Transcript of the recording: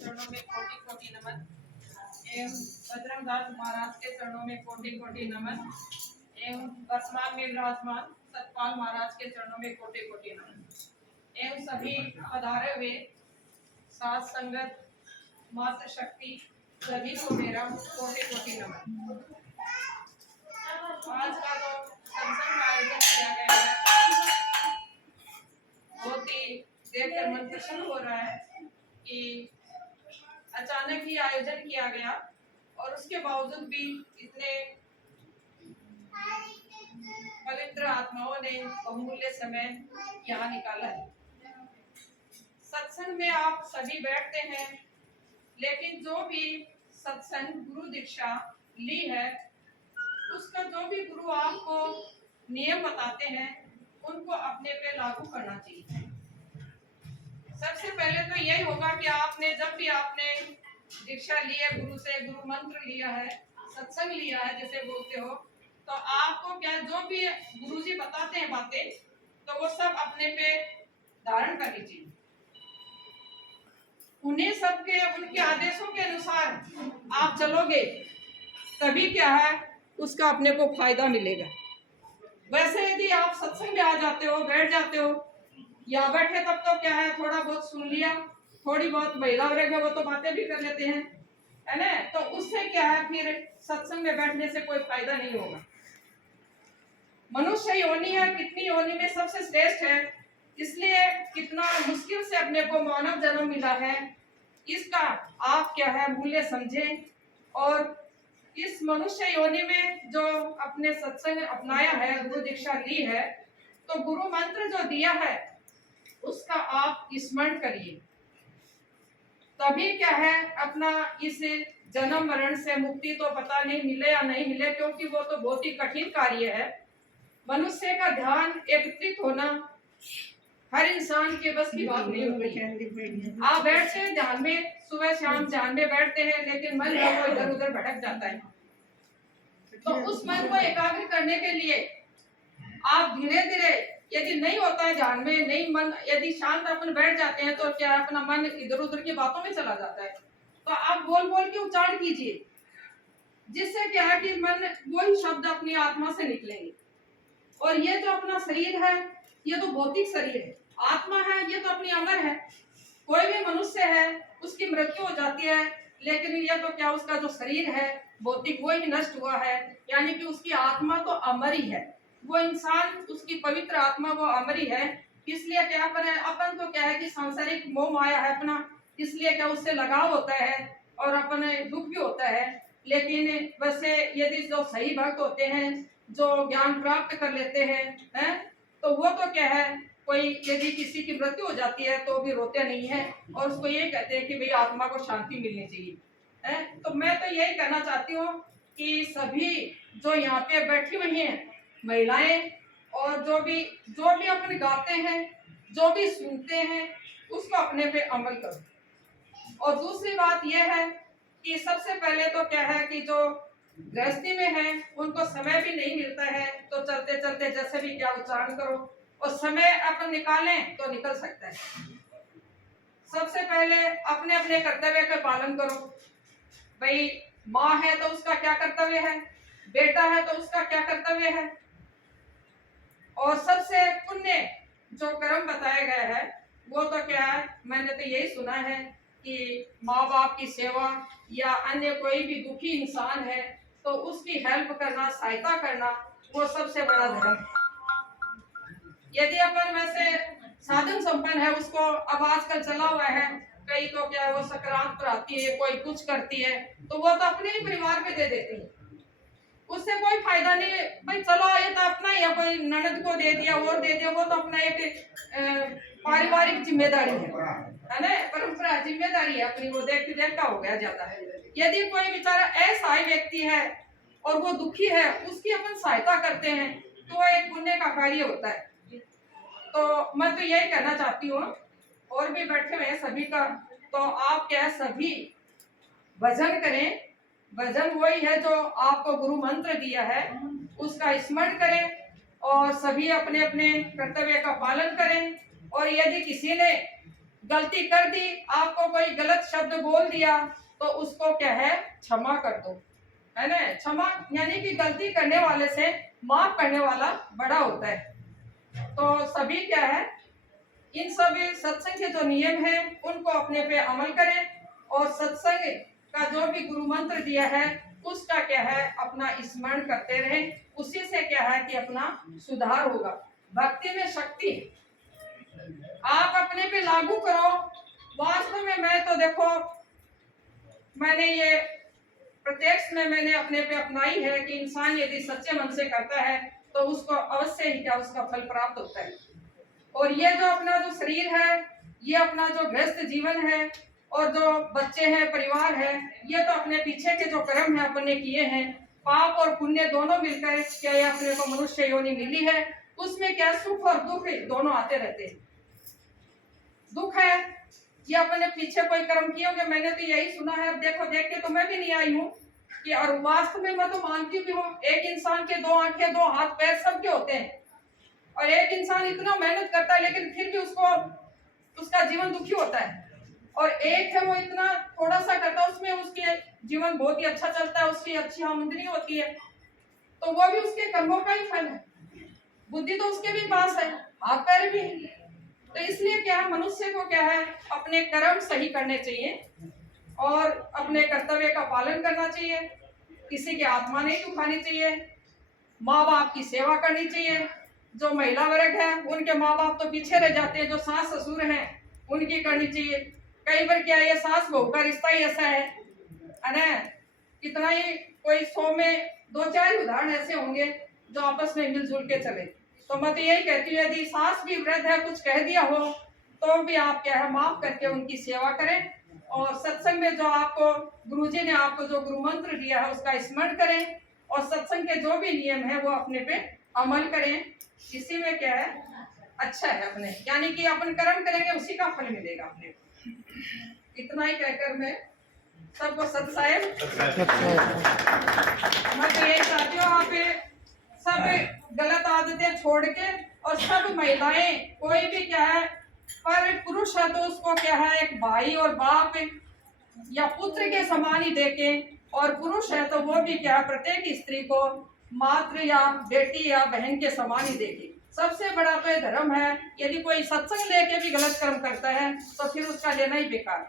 चरणों में कोटि कोटि नमन एवं बजरंग दास महाराज के चरणों में कोटि कोटि नमन एवं वर्तमान में विराजमान सतपाल महाराज के चरणों में कोटि कोटि नमन एवं सभी पधारे हुए साथ संगत मात्र शक्ति सभी को मेरा कोटि कोटि नमन। आज का जो सत्संग का आयोजन किया गया है बहुत ही देखकर मन प्रसन्न हो रहा है कि अचानक ही आयोजन किया गया और उसके बावजूद भी इतने पवित्र आत्माओं ने बहुमूल्य समय यहाँ निकाला है। सत्संग में आप सभी बैठते हैं, लेकिन जो भी सत्संग गुरु दीक्षा ली है उसका जो भी गुरु आपको नियम बताते हैं उनको अपने पे लागू करना चाहिए। सबसे पहले तो यही होगा कि आपने जब भी आपने दीक्षा ली है, गुरु से गुरु मंत्र लिया है, सत्संग लिया है जैसे बोलते हो, तो आपको क्या जो भी गुरुजी बताते हैं बातें तो वो सब अपने पे धारण कर लीजिए। उन्हें सबके उनके आदेशों के अनुसार आप चलोगे तभी क्या है उसका अपने को फायदा मिलेगा। वैसे यदि आप सत्संग में आ जाते हो, बैठ जाते हो या बैठे तब तो क्या है थोड़ा बहुत सुन लिया, थोड़ी बहुत महिला वर्ग है वो तो बातें भी कर लेते हैं, है ना, तो उससे क्या है फिर सत्संग में बैठने से कोई फायदा नहीं होगा। मनुष्य योनि है, कितनी योनि में सबसे श्रेष्ठ है, इसलिए कितना मुश्किल से अपने को मानव जन्म मिला है इसका आप क्या है मूल्य समझें। और इस मनुष्य योनि में जो अपने सत्संग अपनाया है, गुरु दीक्षा ली है, तो गुरु मंत्र जो दिया है उसका आप स्मरण करिए, तभी क्या है अपना इस जन्म मरण से मुक्ति तो पता नहीं मिले या नहीं मिले, क्योंकि वो तो बहुत ही कठिन कार्य है। मनुष्य का ध्यान एकत्रित होना हर इंसान के बस की बात नहीं होती। आप बैठते हैं ध्यान में, सुबह शाम ध्यान में बैठते हैं, लेकिन मन को इधर उधर भटक जाता है। तो उस मन को एकाग्र करने के लिए आप धीरे धीरे, यदि नहीं होता है ध्यान में, नहीं मन यदि शांत अपन बैठ जाते हैं तो क्या अपना मन इधर उधर की बातों में चला जाता है, तो आप बोल बोल के उच्चारण कीजिए, जिससे क्या है कि मन वही शब्द अपनी आत्मा से निकलेंगे। और ये जो अपना शरीर है ये तो भौतिक शरीर है, आत्मा है ये तो अपनी अमर है। कोई भी मनुष्य है उसकी मृत्यु हो जाती है, लेकिन ये तो क्या उसका जो शरीर है भौतिक वो ही नष्ट हुआ है, यानी कि उसकी आत्मा तो अमर ही है। वो इंसान उसकी पवित्र आत्मा वो अमर ही है। इसलिए क्या अपन तो क्या है कि सांसारिक मोह माया है अपना, इसलिए क्या उससे लगाव होता है और अपने दुख भी होता है। लेकिन वैसे यदि जो सही भक्त होते हैं, जो ज्ञान प्राप्त कर लेते हैं, तो वो तो क्या है कोई यदि किसी की मृत्यु हो जाती है तो भी रोते नहीं है और उसको ये कहते हैं कि भाई आत्मा को शांति मिलनी चाहिए, है। तो मैं तो यही कहना चाहती हूँ कि सभी जो यहाँ पे बैठी हुई हैं महिलाएं और जो भी अपने गाते हैं, जो भी सुनते हैं, उसको अपने पे अमल करो। और दूसरी बात यह है कि सबसे पहले तो क्या है कि जो गृहस्थी में है उनको समय भी नहीं मिलता है, तो चलते चलते जैसे भी क्या उच्चारण करो और समय अपन निकालें तो निकल सकता है। सबसे पहले अपने अपने कर्तव्य का पालन करो। भाई माँ है तो उसका क्या कर्तव्य है, बेटा है तो उसका क्या कर्तव्य है। और सबसे पुण्य जो कर्म बताया गया है वो तो क्या है, मैंने तो यही सुना है कि माँ बाप की सेवा या अन्य कोई भी दुखी इंसान है तो उसकी हेल्प करना, सहायता करना, वो सबसे बड़ा धर्म है। यदि अपन वैसे साधन संपन्न है, उसको अब आजकल चला हुआ है, कई तो क्या है वो संक्रांत पर आती है, कोई कुछ करती है, तो वो तो अपने ही परिवार में दे देती है, उससे कोई फायदा नहीं। भाई चलो ये तो अपना ही है, कोई ननद को दे दिया और दे दिया, वो तो अपना एक पारिवारिक जिम्मेदारी है ना, परंपरा जिम्मेदारी है अपनी, वो देखते देखता हो गया जाता है। यदि कोई बेचारा असहाय व्यक्ति है और वो दुखी है, उसकी अपन सहायता करते हैं तो एक पुण्य का कार्य होता है। तो मैं तो यही कहना चाहती हूँ, और भी बैठे हुए हैं सभी का, तो आप क्या सभी भजन करें। भजन वही है जो आपको गुरु मंत्र दिया है, उसका स्मरण करें और सभी अपने अपने कर्तव्य का पालन करें। और यदि किसी ने गलती कर दी, आपको कोई गलत शब्द बोल दिया, तो उसको क्या है, क्षमा कर दो, है ना। क्षमा यानी कि गलती करने वाले से माफ करने वाला बड़ा होता है। तो सभी क्या है, इन सभी सत्संग के जो नियम है उनको अपने पे अमल करें, और सत्संग का जो भी गुरु मंत्र दिया है उसका क्या है, अपना स्मरण करते रहें। उसी से क्या है कि अपना सुधार होगा। भक्ति में शक्ति आप अपने पे लागू करो। वास्तव में मैं तो देखो, मैंने ये प्रत्यक्ष में मैंने अपने पे अपनाई है कि इंसान यदि सच्चे मन से करता है तो उसको अवश्य ही क्या उसका फल प्राप्त होता है। और ये जो अपना जो शरीर है, ये अपना जो गृहस्थ जीवन है, और जो बच्चे हैं, परिवार है, ये तो अपने पीछे के जो कर्म है अपने किए हैं, पाप और पुण्य दोनों मिलकर क्या ये अपने को मनुष्य योनि मिली है। उसमें क्या सुख और दुख दोनों आते रहते हैं। दुख है ये अपने पीछे कोई कर्म किए होंगे, मैंने तो यही सुना है, अब देखो देख के तो मैं भी नहीं आई हूँ कि, और वास्तव में मैं तो मानती भी हूँ, एक इंसान के दो आंखें, दो हाथ पैर सबके होते हैं, और एक इंसान इतना मेहनत करता है लेकिन फिर भी उसको उसका जीवन दुखी होता है। और एक है वो इतना थोड़ा सा करता है, उसमें उसके जीवन बहुत ही अच्छा चलता है, उसकी अच्छी आमदनी होती है, तो वो भी उसके कर्मों का ही फल है। बुद्धि तो उसके भी पास है, हाथ पैर भी है। तो इसलिए क्या है, मनुष्य को क्या है, अपने कर्म सही करने चाहिए और अपने कर्तव्य का पालन करना चाहिए। किसी की आत्मा नहीं दुखानी चाहिए, माँ बाप की सेवा करनी चाहिए। जो महिला वर्ग है उनके माँ बाप तो पीछे रह जाते हैं, जो सास ससुर हैं उनकी करनी चाहिए। कई बार क्या ये सास बहू का रिश्ता ही ऐसा है ना, कितना ही कोई 100 में 2-4 उदाहरण ऐसे होंगे जो आपस में मिलजुल के चले। तो मैं तो यही कहती हूँ, यदि सास भी वृद्ध है, कुछ कह दिया हो तो भी आप क्या है, माफ करके उनकी सेवा करें, और सत्संग में जो आपको गुरुजी ने आपको जो गुरु मंत्र दिया है उसका स्मरण करें, और सत्संग के जो भी नियम है वो अपने पे अमल करें। इसी में क्या है, अच्छा है अपने, यानी कि अपन कर्म करेंगे उसी का फल मिलेगा अपने को। इतना ही कहकर मैं सबको सत्साहेब, मैं तो यही चाहती हूँ आप सब गलत आदतें छोड़ के, और सब महिलाएं कोई भी क्या है, पर पुरुष है तो उसको क्या है, एक भाई और बाप या पुत्र के समान ही देखे, और पुरुष है तो वो भी क्या है, प्रत्येक स्त्री को मात्र या बेटी या बहन के समान ही देखे। सबसे बड़ा तो धर्म है। यदि कोई सत्संग लेके भी गलत कर्म करता है तो फिर उसका लेना ही बेकार।